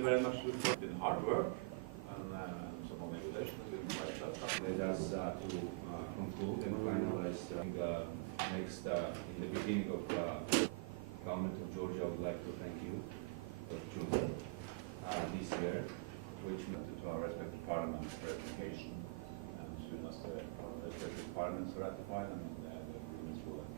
We very much look forward to hard work and some more negotiations. Let us to conclude and finalize next in the beginning of government of Georgia. I would like to thank you for June this year, which to our respective parliaments ratification, and as soon as the respective parliaments ratify them, the agreements will end.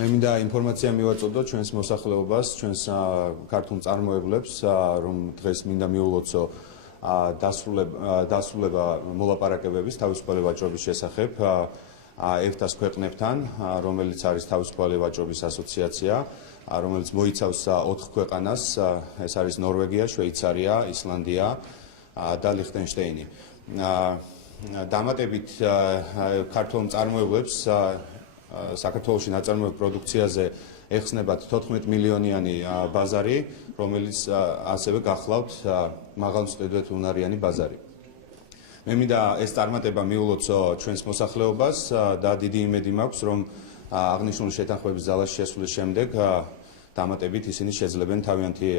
მე მინდა ინფორმაცია მივაწოდო ჩვენს მოსახლეობას, ჩვენს ქართულ მწარმოებლებს, რომ დღეს მინდა მიულოცო დასრულება მოლაპარაკებების თავისუფალი ვაჭრობის შესახებ EFTA-ს ქვეყნებთან, რომელიც არის თავისუფალი ვაჭრობის ასოციაცია, რომელიც მოიცავს 4 ქვეყანას, ეს არის ნორვეგია, შვეიცარია, ისლანდია და ლიხტენშტეინი. დამატებით ქართულ მწარმოებლებს საქართველოში ნაწარმოებრივ პროდუქციაზე ეხსნებათ 14 მილიონიანი ბაზარი, რომელიც ასევე გახლავთ მაღალმწვდომუნარიანი ბაზარი. მე მინდა ეს წარმატება მიულოცო ჩვენს მოსახლეობას და დიდი იმედი მაქვს, რომ აღნიშნული შეთანხმების ძალაში შესვლის შემდეგ დამატებით ისინი შეძლებენ თავიანთი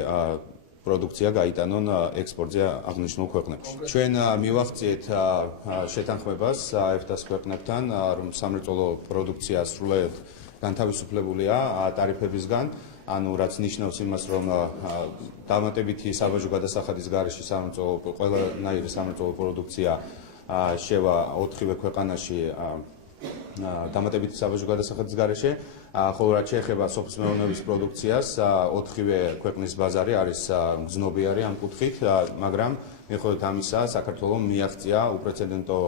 პროდუქცია გაიტანონ ექსპორტზე აღნიშნულ ქვეყნებში. ჩვენ მივახციეთ შეთანხმებას EFTA-ს ქვეყნებთან, რომ სამრეწველო პროდუქცია სრულად განთავისუფლებულია ტარიფებისგან, ანუ რაც ნიშნავს იმას, რომ დამატებითი საბაჟო გადასახადის გარეშე ყველანაირი სამრეწველო პროდუქცია შევა 4-ვე ქვეყანაში დამატებითი საბაჟო გადასახადის გარეშე, ხოლო რაც შეეხება სოფლის მეურნეობის პროდუქციას, 4-ვე ქვეყნის ბაზარი არის გზნობიარი ამ კუთხით, მაგრამ მიუხედავად ამისა, საქართველოს მიაღწია უპრეცედენტო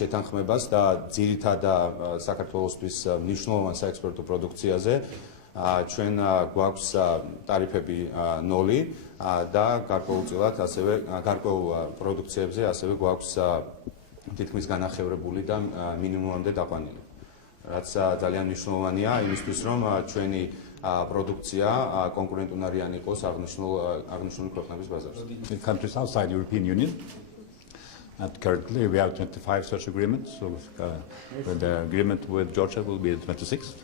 შეთანხმებას და ძირითად საქართველოსთვის მნიშვნელოვან საექსპორტო პროდუქციაზე ჩვენ გვაქვს ტარიფები 0 და გარკვეულწილად ასევე გარკვეულ პროდუქციებზე ასევე გვაქვს თითქმის განახევრებული და მინიმუმამდე დაყვანილი. რაც ძალიან მნიშვნელოვანია იმისთვის, რომ ჩვენი პროდუქცია კონკურენტუნარიანი იყოს აღნიშნული ქვეყნების ბაზარზე. In countries outside the European Union, and currently we have 25 such agreements, so the agreement with Georgia will be the 26th.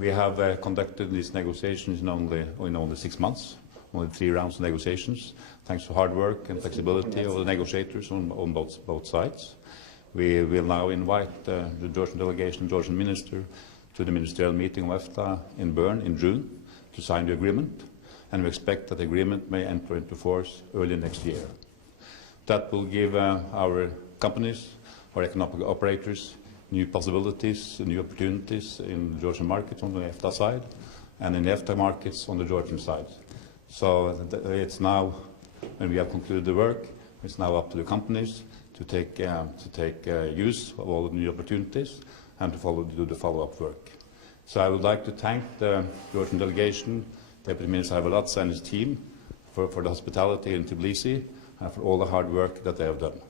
We have conducted these negotiations in only 6 months, only 3 rounds of negotiations, thanks to hard work and flexibility of the negotiators on both sides. We will now invite the Georgian delegation and Georgian minister to the ministerial meeting of EFTA in Bern in June to sign the agreement, and we expect that the agreement may enter into force early next year. That will give our companies, our economic operators, new possibilities, new opportunities in the Georgian markets on the EFTA side and in the EFTA markets on the Georgian side. So it's now, when we have concluded the work, it's now up to the companies to take use of all the new opportunities and to do the follow-up work. So I would like to thank the Georgian delegation, Deputy Minister Haivalatsa and his team for the hospitality in Tbilisi and for all the hard work that they have done.